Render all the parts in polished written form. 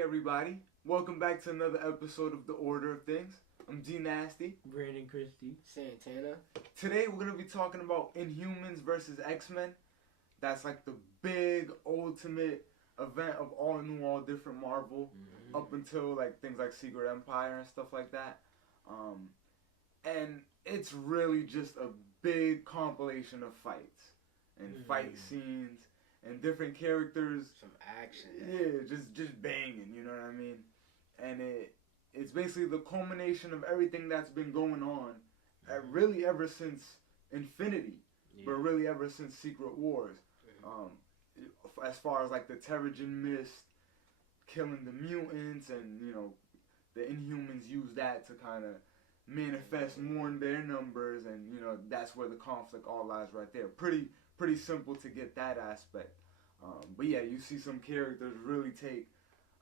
Hey everybody, welcome back to another episode of The Order of Things. I'm D Nasty. Brandon Christie. Santana. Today we're going to be talking about Inhumans versus X-Men. That's like the big ultimate event of all new, all different Marvel, up until like things like Secret Empire and stuff like that. And it's really just a big compilation of fights and fight scenes and different characters. Some action. Yeah, just banging, you know what I mean? And it's basically the culmination of everything that's been going on, really ever since Infinity, but really ever since Secret Wars. As far as like the Terrigen Mists killing the mutants, and you know, the Inhumans use that to kind of manifest more in their numbers, and you know that's where the conflict all lies right there. Pretty simple to get that aspect. But yeah, you see some characters really take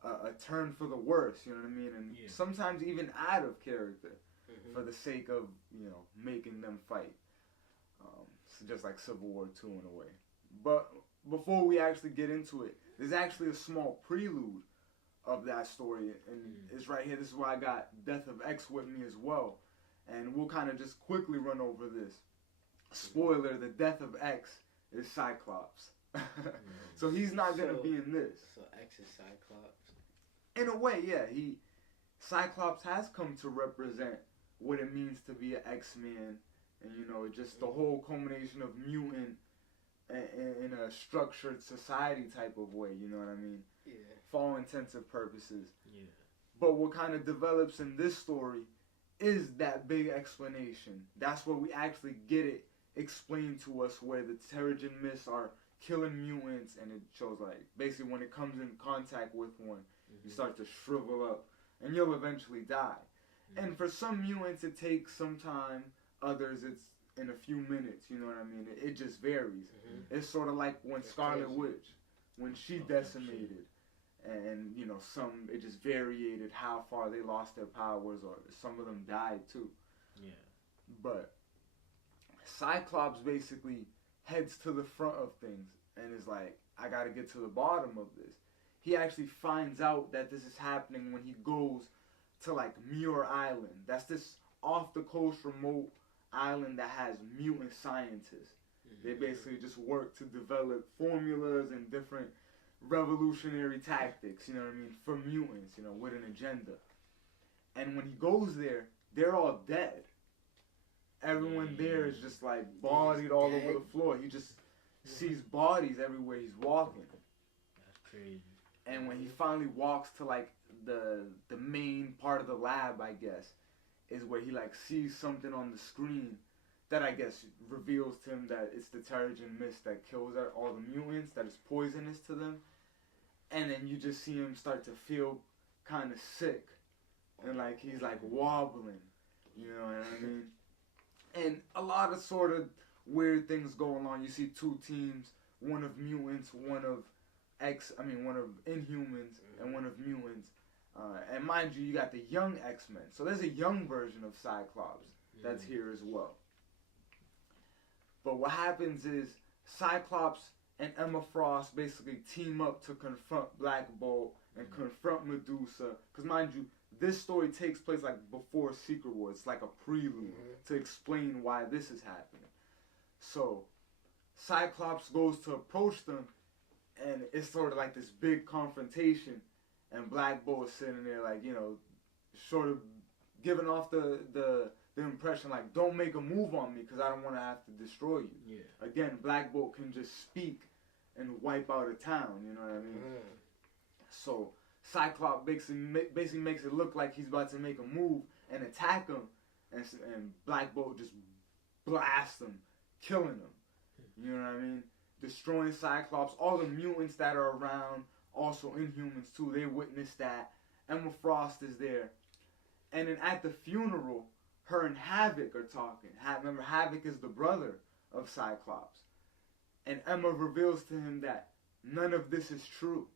a turn for the worse, you know what I mean? And sometimes even out of character for the sake of, you know, making them fight. So just like Civil War 2 in a way. But before we actually get into it, there's actually a small prelude of that story. And it's right here. This is why I got Death of X with me as well. And we'll kind of just quickly run over this. Spoiler, the Death of X is Cyclops. So he's not going to be in this. So X is Cyclops? In a way, yeah. Cyclops has come to represent what it means to be an X-Man. And, you know, just the whole culmination of mutant in a structured society type of way, you know what I mean? Yeah. For all intents and purposes. Yeah. But what kind of develops in this story is that big explanation. That's where we actually get it explained to us, where the Terrigen Mists are killing mutants, and it shows like basically when it comes in contact with one, you start to shrivel up and you'll eventually die. And for some mutants it takes some time, others it's in a few minutes, you know what I mean? It just varies. It's sort of like when Scarlet Witch, when she decimated, and you know, some it just variated how far they lost their powers, or some of them died too. Yeah. But Cyclops basically heads to the front of things and is like, I gotta get to the bottom of this. He actually finds out that this is happening when he goes to like Muir Island. That's this off the coast remote island that has mutant scientists. They basically just work to develop formulas and different revolutionary tactics, you know what I mean, for mutants, you know, with an agenda. And when he goes there, they're all dead. Everyone there is just like bodied all over the floor. He just sees bodies everywhere he's walking. That's crazy. And when he finally walks to like the main part of the lab, I guess, is where he like sees something on the screen that I guess reveals to him that it's the Terrigen Mist that kills all the mutants, that is poisonous to them. And then you just see him start to feel kind of sick. And like he's like wobbling, you know what I mean? And a lot of sort of weird things go along. You see two teams, one of mutants, one of Inhumans, and one of mutants. And mind you, you got the young X-Men. So there's a young version of Cyclops that's here as well. But what happens is Cyclops and Emma Frost basically team up to confront Black Bolt and confront Medusa. Because mind you, this story takes place like before Secret Wars. It's like a prelude to explain why this is happening. So Cyclops goes to approach them, and it's sort of like this big confrontation. And Black Bolt is sitting there like, you know, sort of giving off the impression like, don't make a move on me because I don't want to have to destroy you. Yeah. Again, Black Bolt can just speak and wipe out a town, you know what I mean? So Cyclops basically makes it look like he's about to make a move and attack him, and Black Bolt just blasts him, killing him. You know what I mean? Destroying Cyclops. All the mutants that are around, also Inhumans too, they witness that. Emma Frost is there. And then at the funeral, her and Havoc are talking. Remember, Havoc is the brother of Cyclops. And Emma reveals to him that none of this is true.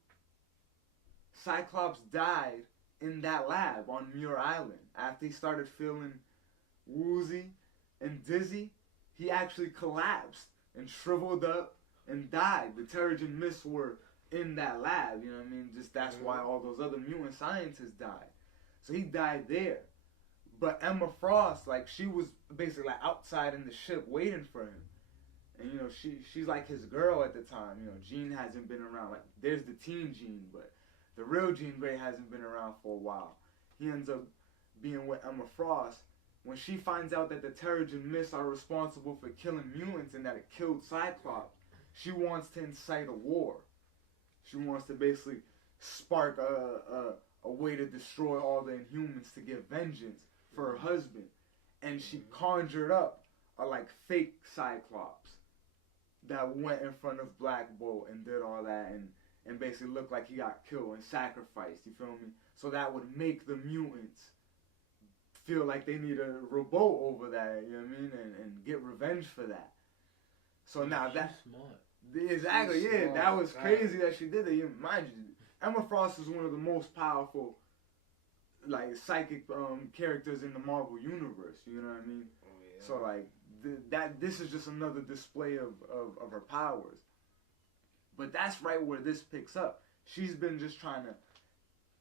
Cyclops died in that lab on Muir Island. After he started feeling woozy and dizzy, he actually collapsed and shriveled up and died. The Terrigen Mists were in that lab, you know what I mean? Just that's why all those other mutant scientists died. So he died there. But Emma Frost, like, she was basically like outside in the ship waiting for him. And, you know, she's like his girl at the time. You know, Jean hasn't been around. Like, there's the teen Jean, but the real Jean Grey hasn't been around for a while. He ends up being with Emma Frost. When she finds out that the Terrigen Mists are responsible for killing mutants and that it killed Cyclops, she wants to incite a war. She wants to basically spark a way to destroy all the Inhumans to get vengeance for her husband. And she conjured up a like fake Cyclops that went in front of Black Bolt and did all that and basically looked like he got killed and sacrificed, you feel me? So that would make the mutants feel like they need to revolt over that, you know what I mean? And get revenge for that. So now that... smart. Exactly, yeah, that was crazy that she did that. Mind you, Emma Frost is one of the most powerful, like, psychic characters in the Marvel universe. You know what I mean? Oh, yeah. So like this is just another display of her powers. But that's right where this picks up. She's been just trying to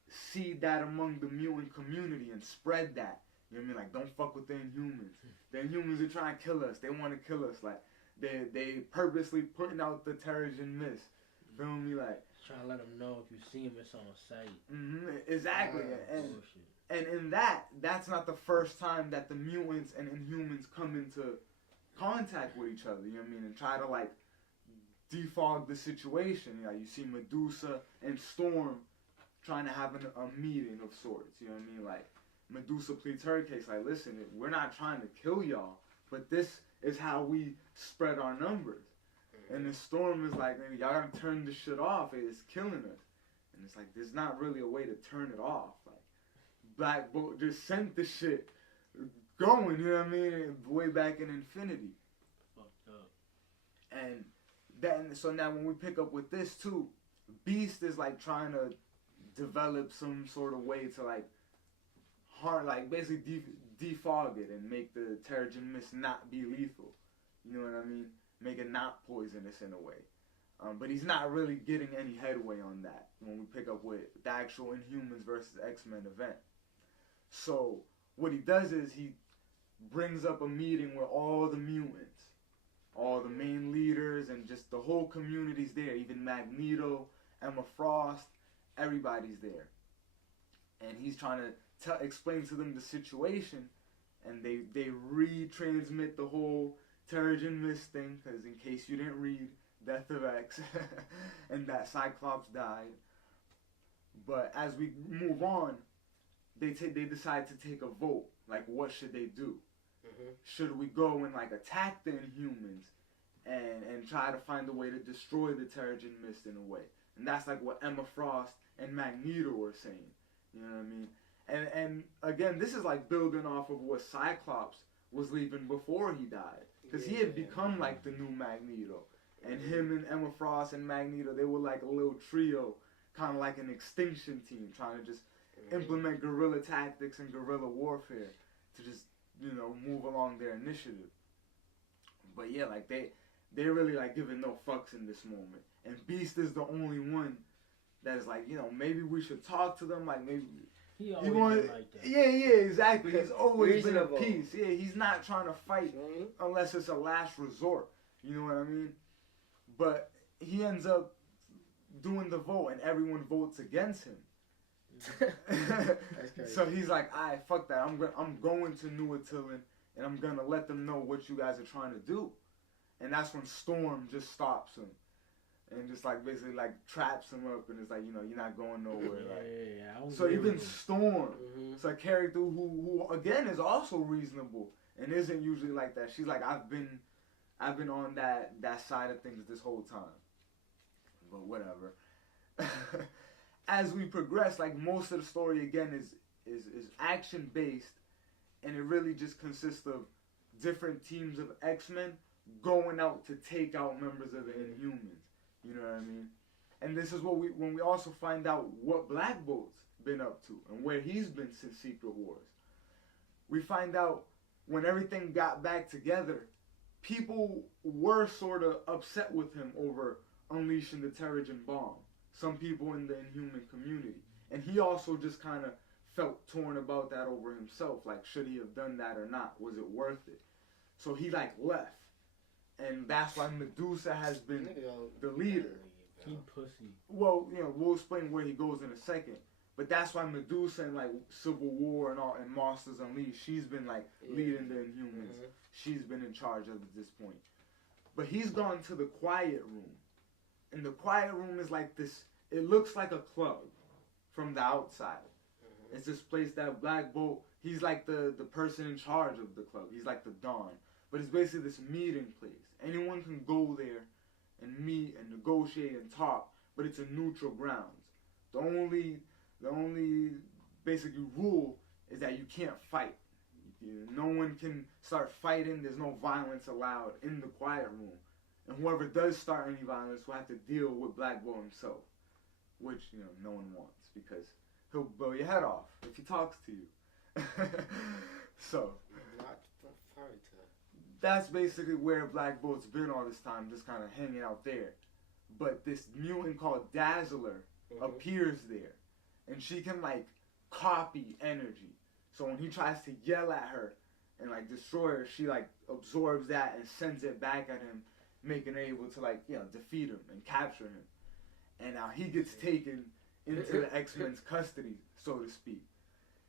seed that among the mutant community and spread that. You know what I mean? Like, don't fuck with the Inhumans. The Inhumans are trying to kill us. They want to kill us. Like, they purposely putting out the Terrigen Mists. Feel me? Like, trying to let them know if you see him, it's on sight. Exactly. And in that's not the first time that the mutants and Inhumans come into contact with each other. You know what I mean? And try to like defog the situation. You know, you see Medusa and Storm trying to have a meeting of sorts. You know what I mean? Like, Medusa pleads her case. Like, listen, we're not trying to kill y'all, but this is how we spread our numbers. And the Storm is like, y'all gotta turn this shit off. It's killing us. And it's like, there's not really a way to turn it off. Like, Black Bolt just sent the shit going, you know what I mean? Way back in Infinity. Fucked up. And then, so now when we pick up with this too, Beast is like trying to develop some sort of way to like basically defog it and make the Terrigen Mist not be lethal. You know what I mean? Make it not poisonous in a way. But he's not really getting any headway on that when we pick up with the actual Inhumans versus X-Men event. So what he does is he brings up a meeting with all the mutants, all the main leaders, and just the whole community's there. Even Magneto, Emma Frost, everybody's there. And he's trying to explain to them the situation, and they retransmit the whole Terrigen Mist thing, because in case you didn't read Death of X, and that Cyclops died. But as we move on, they decide to take a vote. Like, what should they do? Should we go and like attack the Inhumans and try to find a way to destroy the Terrigen Mist in a way? And that's like what Emma Frost and Magneto were saying. You know what I mean? And again, this is like building off of what Cyclops was leaving before he died. Because he had become like the new Magneto. And him and Emma Frost and Magneto, they were like a little trio, kind of like an extinction team, trying to just implement guerrilla tactics and guerrilla warfare to just, you know, move along their initiative. But yeah, like they're really like giving no fucks in this moment. And Beast is the only one that's like, you know, maybe we should talk to them, like maybe... He always been like that. Yeah, exactly. He's always been at peace. Yeah, he's not trying to fight unless it's a last resort. You know what I mean? But he ends up doing the vote, and everyone votes against him. So he's like, "Alright, fuck that. I'm going to New Attilan, and I'm gonna let them know what you guys are trying to do." And that's when Storm just stops him. And just like basically like traps him up and it's like, you know, you're not going nowhere. So even Storm, it's a character who again is also reasonable and isn't usually like that. She's like, I've been on that side of things this whole time. But whatever. As we progress, like most of the story again is action based, and it really just consists of different teams of X-Men going out to take out members of the Inhumans. You know what I mean? And this is when we also find out what Black Bolt's been up to and where he's been since Secret Wars. We find out when everything got back together, people were sort of upset with him over unleashing the Terrigen bomb. some people in the Inhuman community. And he also just kind of felt torn about that over himself. Like, should he have done that or not? Was it worth it? So he, like, left. And that's why Medusa has been the leader. He pussy. Well, you know, we'll explain where he goes in a second. But that's why Medusa in, like, Civil War and all, and Monsters Unleashed, she's been, like, leading the Inhumans. Mm-hmm. She's been in charge of at this point. But he's gone to the Quiet Room. And the Quiet Room is like this, it looks like a club from the outside. Mm-hmm. It's this place that Black Bolt, he's like the person in charge of the club. He's like the Don. But it's basically this meeting place. Anyone can go there and meet and negotiate and talk, but it's a neutral grounds. The only basically rule is that you can't fight. No one can start fighting. There's no violence allowed in the Quiet Room. And whoever does start any violence will have to deal with Black Bolt himself, which, you know, no one wants because he'll blow your head off if he talks to you. So that's basically where Black Bolt's been all this time, just kind of hanging out there. But this mutant called Dazzler appears there, and she can, like, copy energy. So when he tries to yell at her and, like, destroy her, she, like, absorbs that and sends it back at him, making her able to, like, you know, defeat him and capture him. And now he gets taken into the X-Men's custody, so to speak.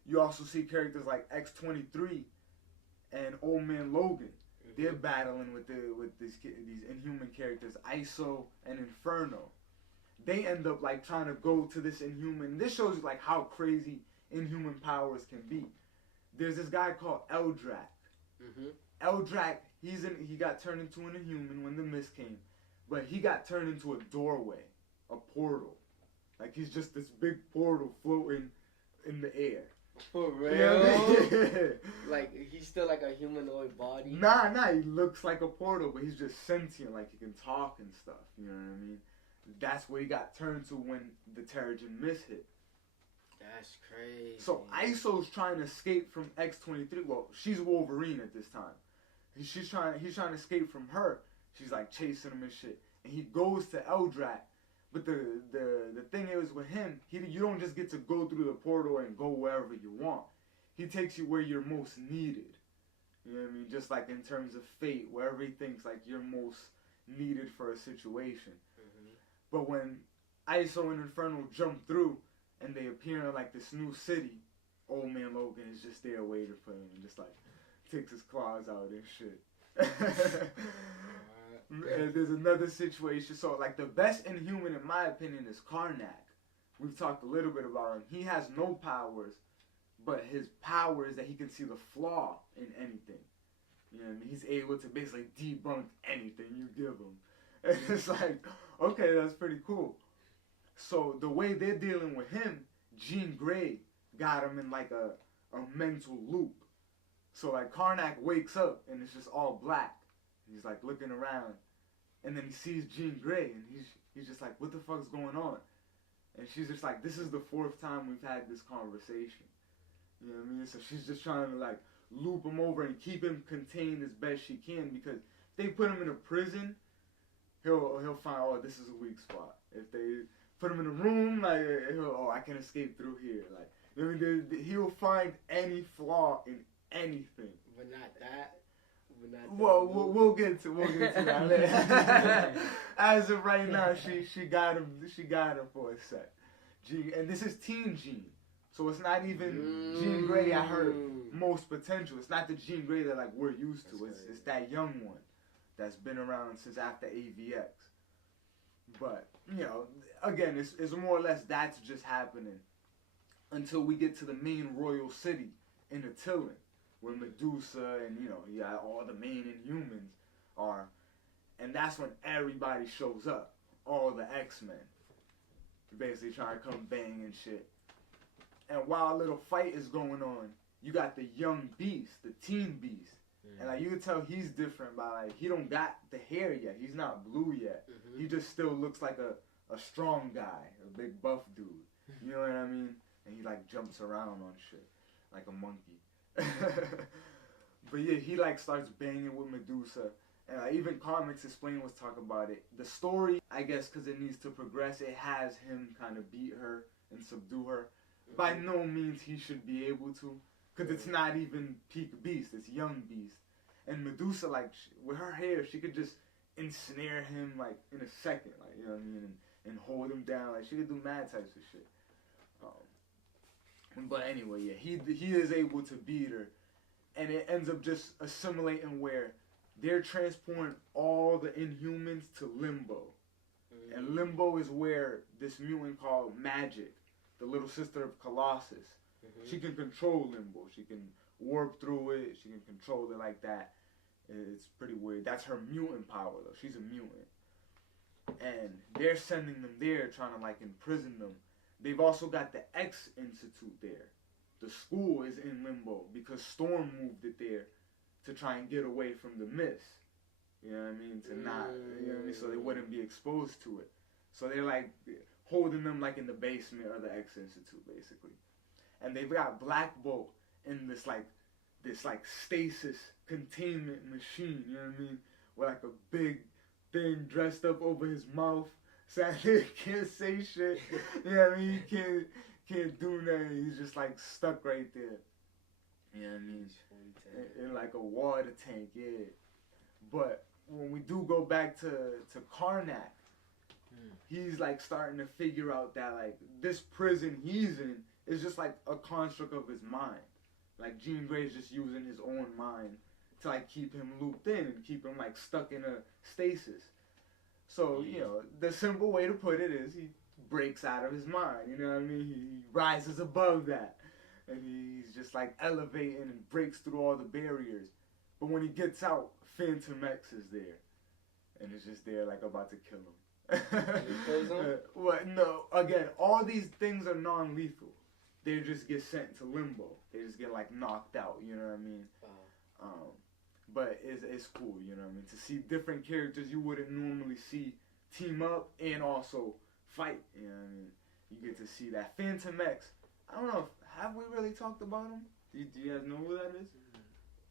You also see characters like X-23 and Old Man Logan. They're battling with these Inhuman characters, ISO and Inferno. They end up, like, trying to go to this Inhuman. This shows you, like, how crazy Inhuman powers can be. There's this guy called Eldrak. Eldrak, he got turned into an Inhuman when the mist came, but he got turned into a doorway, a portal. Like, he's just this big portal floating in the air. For real? You know what I mean? Like, he's still like a humanoid body? Nah, he looks like a portal, but he's just sentient, like he can talk and stuff, you know what I mean? That's where he got turned to when the Terrigen Mists hit. That's crazy. So Iso's trying to escape from X-23. Well, she's Wolverine at this time. He's trying to escape from her. She's, like, chasing him and shit. And he goes to Eldrak. But the thing is with him, you don't just get to go through the portal and go wherever you want. He takes you where you're most needed. You know what I mean? Just like in terms of fate, wherever he thinks like you're most needed for a situation. But when ISO and Inferno jump through and they appear in, like, this new city, Old Man Logan is just there waiting for him and just, like, takes his claws out and shit. And there's another situation. So, like, the best Inhuman, in my opinion, is Karnak. We've talked a little bit about him. He has no powers, but his power is that he can see the flaw in anything. You know what I mean? He's able to basically debunk anything you give him. And it's like, okay, that's pretty cool. So the way they're dealing with him, Jean Grey got him in, like, a mental loop. So, like, Karnak wakes up and it's just all black. He's, like, looking around, and then he sees Jean Grey, and he's just like, what the fuck's going on? And she's just like, this is the 4th time we've had this conversation. You know what I mean? So she's just trying to, like, loop him over and keep him contained as best she can, because if they put him in a prison, he'll find, oh, this is a weak spot. If they put him in a room, like, I can escape through here. Like, I mean, he'll find any flaw in anything. But not that. Well, we'll get to that. As of right now, she got him for a sec. And this is Teen Jean, so it's not even Jean Grey at her most potential. It's not the Jean Grey that, like, we're used to. It's that young one that's been around since after AVX. But, you know, again, it's more or less that's just happening until we get to the main royal city in Attilan, where Medusa and, you know, all the main Inhumans are. And that's when everybody shows up. All the X-Men. Basically trying to come bang and shit. And while a little fight is going on, you got the young Beast, the teen Beast. And, like, you can tell he's different by, like, he don't got the hair yet. He's not blue yet. He just still looks like a strong guy, a big buff dude. You know what I mean? And he, like, jumps around on shit like a monkey. But yeah, he, like, starts banging with Medusa, And even comics explain what's talk about it. The story, I guess, because it needs to progress, it has him kind of beat her and subdue her. By no means he should be able to, because it's not even peak Beast, it's young Beast. And Medusa, like, with her hair, she could just ensnare him, like, in a second, like, you know what I mean, and hold him down. Like, she could do mad types of shit. But anyway, yeah, he is able to beat her, and it ends up just assimilating where they're transporting all the Inhumans to Limbo. And Limbo is where this mutant called Magic, the little sister of Colossus, she can control Limbo. She can warp through it. She can control it like that. It's pretty weird. That's her mutant power, though. She's a mutant. And they're sending them there, trying to, like, imprison them. They've also got the X Institute there. The school is in Limbo because Storm moved it there to try and get away from the Mist. You know what I mean? To not, you know what I mean? So they wouldn't be exposed to it. So they're, like, holding them, like, in the basement of the X Institute, basically. And they've got Black Bolt in this stasis containment machine, you know what I mean? With, like, a big thing dressed up over his mouth. So he can't say shit. You know what I mean? He can't do nothing. He's just, like, stuck right there. You know what I mean? In like a water tank, yeah. But when we do go back to Karnak, he's, like, starting to figure out that, like, this prison he's in is just, like, a construct of his mind. Like, Jean Grey's just using his own mind to, like, keep him looped in and keep him, like, stuck in a stasis. So, you know, the simple way to put it is he breaks out of his mind, you know what I mean? He rises above that. And he's just, like, elevating and breaks through all the barriers. But when he gets out, Phantom X is there. And it's just there, like, about to kill him. What? No. Again, all these things are non-lethal. They just get sent to Limbo. They just get, like, knocked out, you know what I mean? But it's cool, you know what I mean? To see different characters you wouldn't normally see team up and also fight, you know what I mean? You get to see that. Phantom X, I don't know, have we really talked about him? Do you guys know who that is?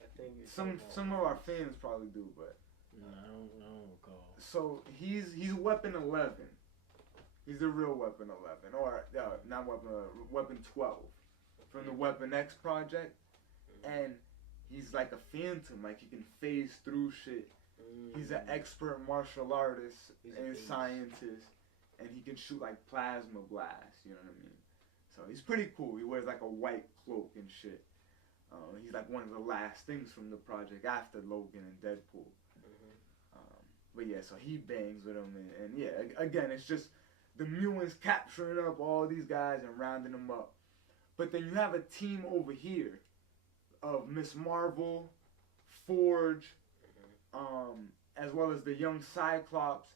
I think some of our fans probably do, but... No, I don't recall. So, he's Weapon 11. He's the real Weapon 11. Or, not Weapon 11, Weapon 12. From the Weapon X project. And... he's like a phantom, like he can phase through shit. He's an expert martial artist and scientist, and he can shoot like plasma blasts, you know what I mean? So he's pretty cool. He wears like a white cloak and shit. He's like one of the last things from the project after Logan and Deadpool. But yeah, so he bangs with him, and yeah, again, it's just the mutants capturing up all these guys and rounding them up. But then you have a team over here of Miss Marvel, Forge, as well as the young Cyclops,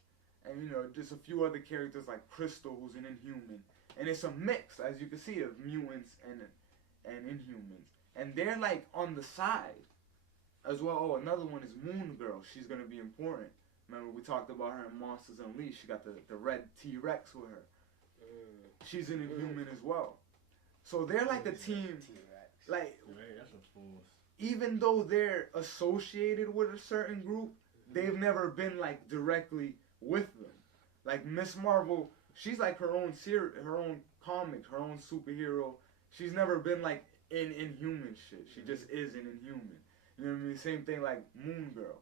and, you know, just a few other characters like Crystal, who's an Inhuman. And it's a mix, as you can see, of mutants and Inhumans. And they're, like, on the side as well. Oh, another one is Moon Girl. She's going to be important. Remember, we talked about her in Monsters Unleashed. She got the red T-Rex with her. She's an Inhuman as well. So they're like a team... like, even though they're associated with a certain group, they've never been, like, directly with them. Like, Miss Marvel, she's like her own her own comic, her own superhero. She's never been, like, in Inhuman shit. She just is an Inhuman. You know what I mean? Same thing like Moon Girl.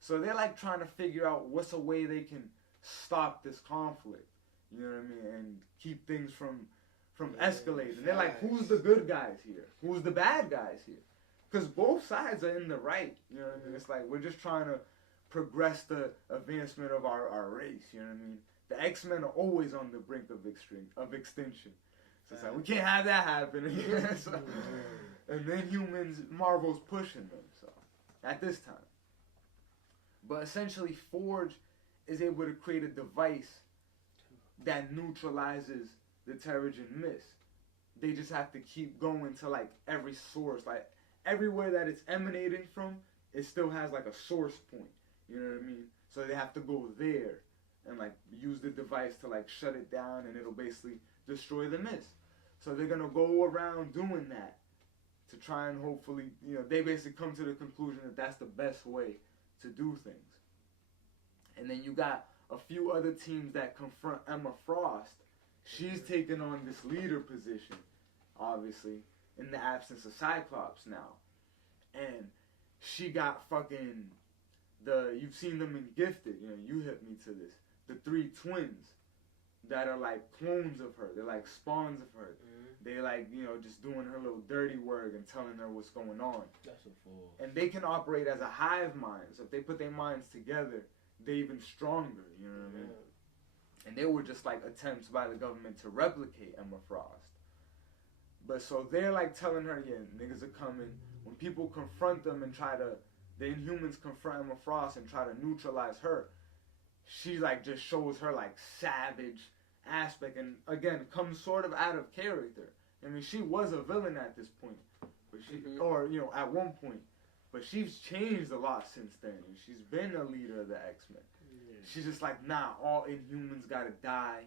So they're, like, trying to figure out what's a way they can stop this conflict. You know what I mean? And keep things from escalating. They're like, who's the good guys here? Who's the bad guys here? Because both sides are in the right. You know what I mean? It's like, we're just trying to progress the advancement of our race. You know what I mean? The X-Men are always on the brink of extinction. So it's like, we can't have that happen. So, and then Marvel's pushing them. So, at this time. But essentially, Forge is able to create a device that neutralizes the Terrigen Mists. They just have to keep going to, like, every source. Like, everywhere that it's emanating from, it still has, like, a source point. You know what I mean? So they have to go there and, like, use the device to, like, shut it down, and it'll basically destroy the mist. So they're going to go around doing that to try and hopefully, you know, they basically come to the conclusion that that's the best way to do things. And then you got a few other teams that confront Emma Frost. She's taken on this leader position, obviously, in the absence of Cyclops now. And she got fucking you've seen them in Gifted, you know, you hit me to this. The 3 twins that are like clones of her. They're like spawns of her. They like, you know, just doing her little dirty work and telling her what's going on. That's a fool. And they can operate as a hive mind. So if they put their minds together, they're even stronger, you know what I mean? And they were just like attempts by the government to replicate Emma Frost. But so they're like telling her, yeah, niggas are coming. When people confront them and the Inhumans confront Emma Frost and try to neutralize her, she like just shows her like savage aspect and again comes sort of out of character. I mean, she was a villain at this point, but or you know, at one point, but she's changed a lot since then. And she's been a leader of the X-Men. Yeah. She's just like, nah, all Inhumans gotta die.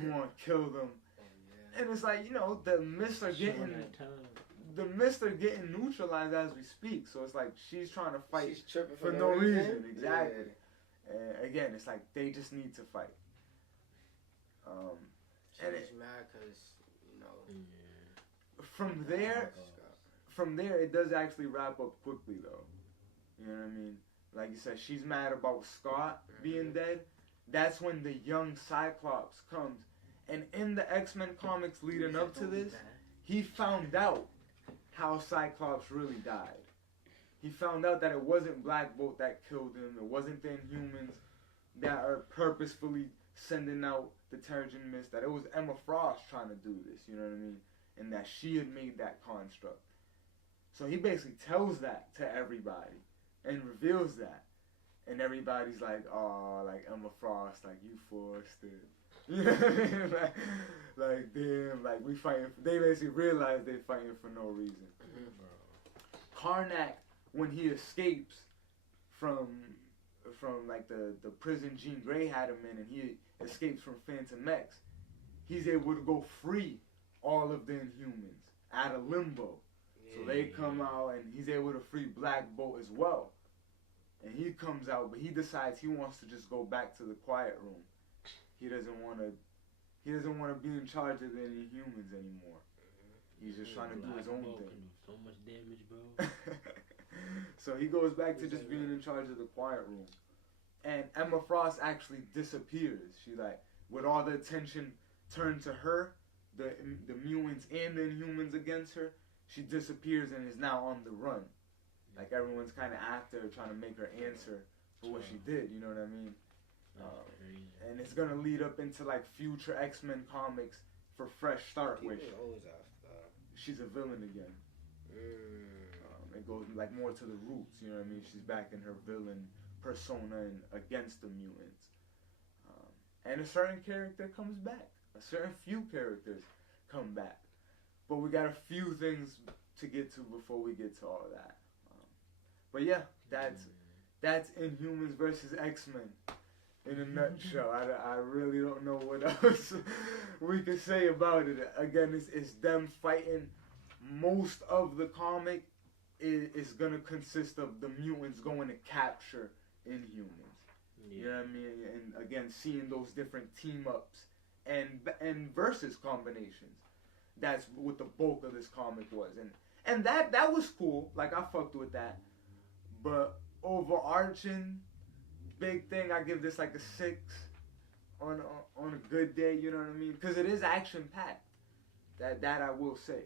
We want to kill them. And it's like, you know, the Mists are getting neutralized as we speak. So it's like she's trying to fight for no reason. Exactly. Yeah. And again, it's like they just need to fight. And it's mad because, you know. From there, it does actually wrap up quickly, though. You know what I mean? Like you said, she's mad about Scott being dead. That's when the young Cyclops comes. And in the X-Men comics leading up to this, he found out how Cyclops really died. He found out that it wasn't Black Bolt that killed him. It wasn't the Inhumans that are purposefully sending out the Terrigen Mists. That it was Emma Frost trying to do this, you know what I mean? And that she had made that construct. So he basically tells that to everybody and reveals that. And everybody's like, oh, like Emma Frost, like you forced it. You know what I mean? Like damn, like we fighting. They basically realize they're fighting for no reason. Karnak, when he escapes from like the prison Jean Grey had him in, and he escapes from Phantom X, he's able to go free all of the Inhumans out of limbo. So they come out, and he's able to free Black Bolt as well. And he comes out, but he decides he wants to just go back to the quiet room. He doesn't want to be in charge of the Inhumans anymore. He's just trying to do his own thing. So much damage, bro. So he goes back to just being in charge of the quiet room. And Emma Frost actually disappears. She like, with all the attention turned to her, the mutants and the Inhumans against her, she disappears and is now on the run. Like everyone's kind of after her, trying to make her answer for what she did. You know what I mean? And it's gonna lead up into like future X-Men comics for Fresh Start, which she's a villain again. It goes like more to the roots, you know what I mean? She's back in her villain persona and against the mutants. And a certain character comes back. A certain few characters come back. But we got a few things to get to before we get to all of that. But yeah, that's Inhumans versus X-Men. In a nutshell, I really don't know what else we can say about it. Again, it's them fighting. Most of the comic is going to consist of the mutants going to capture Inhumans. Yeah. You know what I mean? And again, seeing those different team-ups and versus combinations. That's what the bulk of this comic was. And that was cool. Like, I fucked with that. But overarching big thing, I give this like a 6 on a good day, you know what I mean? Because it is action packed. That I will say.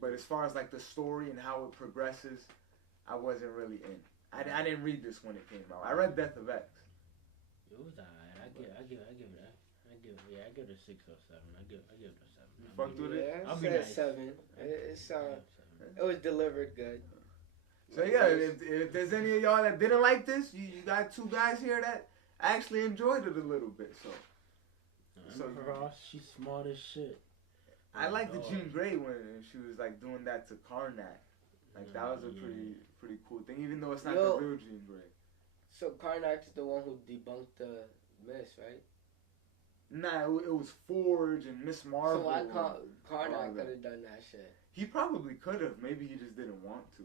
But as far as like the story and how it progresses, I wasn't really in. I didn't read this when it came out. I read Death of X. It was alright. I give it a 6 or 7. I give it a 7. You fucked with it? Yeah, I said 7. It was delivered good. So yeah, if there's any of y'all that didn't like this, you got 2 guys here that actually enjoyed it a little bit. So Ross, she's smart as shit. I like the Jean Grey when she was like doing that to Karnak. Like that was a pretty cool thing, even though it's not the real Jean Grey. So Karnak's the one who debunked the Mist, right? Nah, it was Forge and Miss Marvel. So why Karnak could have done that shit? He probably could have. Maybe he just didn't want to.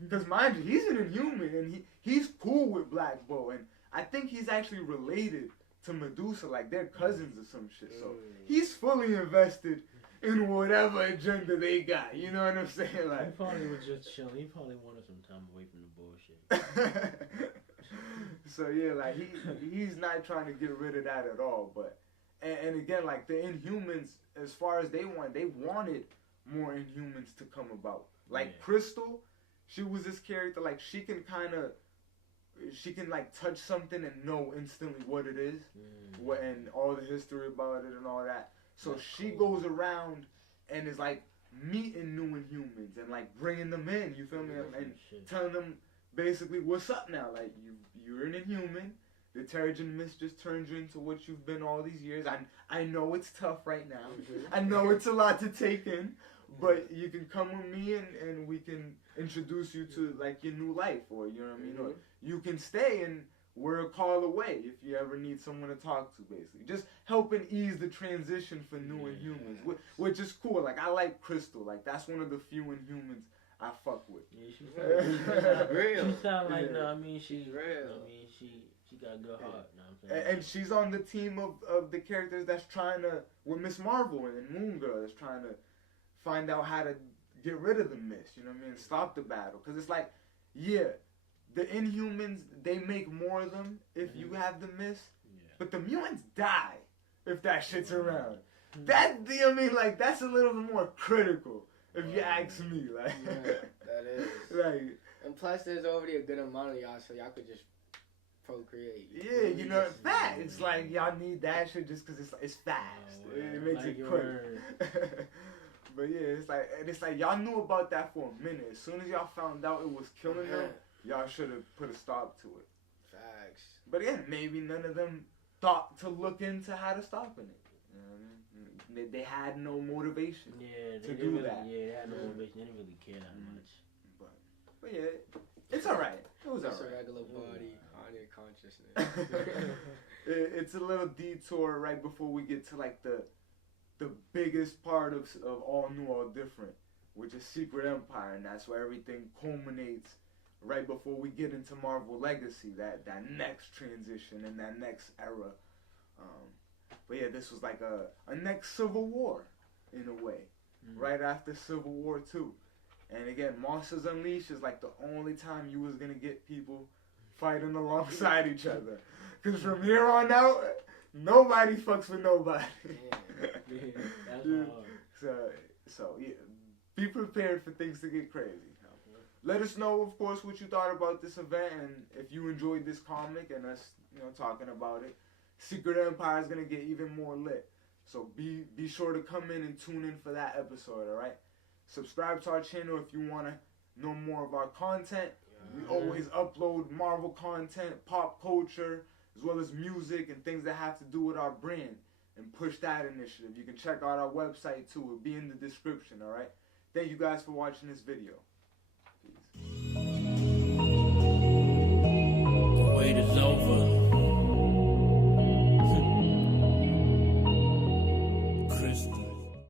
Because mind you, he's an Inhuman, and he's cool with Black Bolt, and I think he's actually related to Medusa, like they're cousins or some shit. So he's fully invested in whatever agenda they got. You know what I'm saying? Like, he probably was just chilling. He probably wanted some time away from the bullshit. So yeah, like he's not trying to get rid of that at all. But and again, like the Inhumans, as far as they wanted more Inhumans to come about. Like Crystal, she was this character, like she can like touch something and know instantly what it is, and all the history about it and all that. So she goes around and is like meeting new Inhumans and like bringing them in. You feel me? And telling them basically what's up now. Like you're an Inhuman. The Terrigen Mists just turned you into what you've been all these years. I know it's tough right now. I know it's a lot to take in. But you can come with me and we can introduce you to like your new life, or you know what I mean, or you can stay and we're a call away if you ever need someone to talk to. Basically, just helping ease the transition for new Inhumans, which is cool. Like I like Crystal, like that's one of the few Inhumans I fuck with. Yeah, she's real. She sound like I mean she's real. I mean she got a good heart. You know what I'm saying? And she's on the team of the characters that's trying to with Miss Marvel and Moon Girl that's trying to find out how to get rid of the Mist, you know what I mean? Stop the battle. Because it's like, yeah, the Inhumans, they make more of them if you have the Mist. Yeah. But the mutants die if that shit's around. That, I mean, like, that's a little bit more critical, if you ask me. Like, that is. Like, and plus, there's already a good amount of y'all, so y'all could just procreate. Yeah, you know, fast. It's like, y'all need that shit just because it's fast. It makes it quick. But yeah, it's like y'all knew about that for a minute. As soon as y'all found out it was killing them, y'all should have put a stop to it. Facts. But again, maybe none of them thought to look into how to stop it. You know what I mean? They had no motivation to do that. Yeah, they had no motivation. They didn't really care that much. But yeah, it's alright. It was alright. It's a regular body on your consciousness. It's a little detour right before we get to like the biggest part of All New, All Different, which is Secret Empire, and that's where everything culminates right before we get into Marvel Legacy, that next transition and that next era. But yeah, this was like a next Civil War, in a way, right after Civil War 2. And again, Monsters Unleashed is like the only time you was going to get people fighting alongside each other. Because from here on out, nobody fucks with nobody. So yeah, be prepared for things to get crazy. Let us know, of course, what you thought about this event, and if you enjoyed this comic and us, talking about it. Secret Empire is gonna get even more lit. So be sure to come in and tune in for that episode. All right. Subscribe to our channel if you wanna know more of our content. We always upload Marvel content, pop culture, as well as music and things that have to do with our brand, and push that initiative. You can check out our website too. It'll be in the description, alright? Thank you guys for watching this video.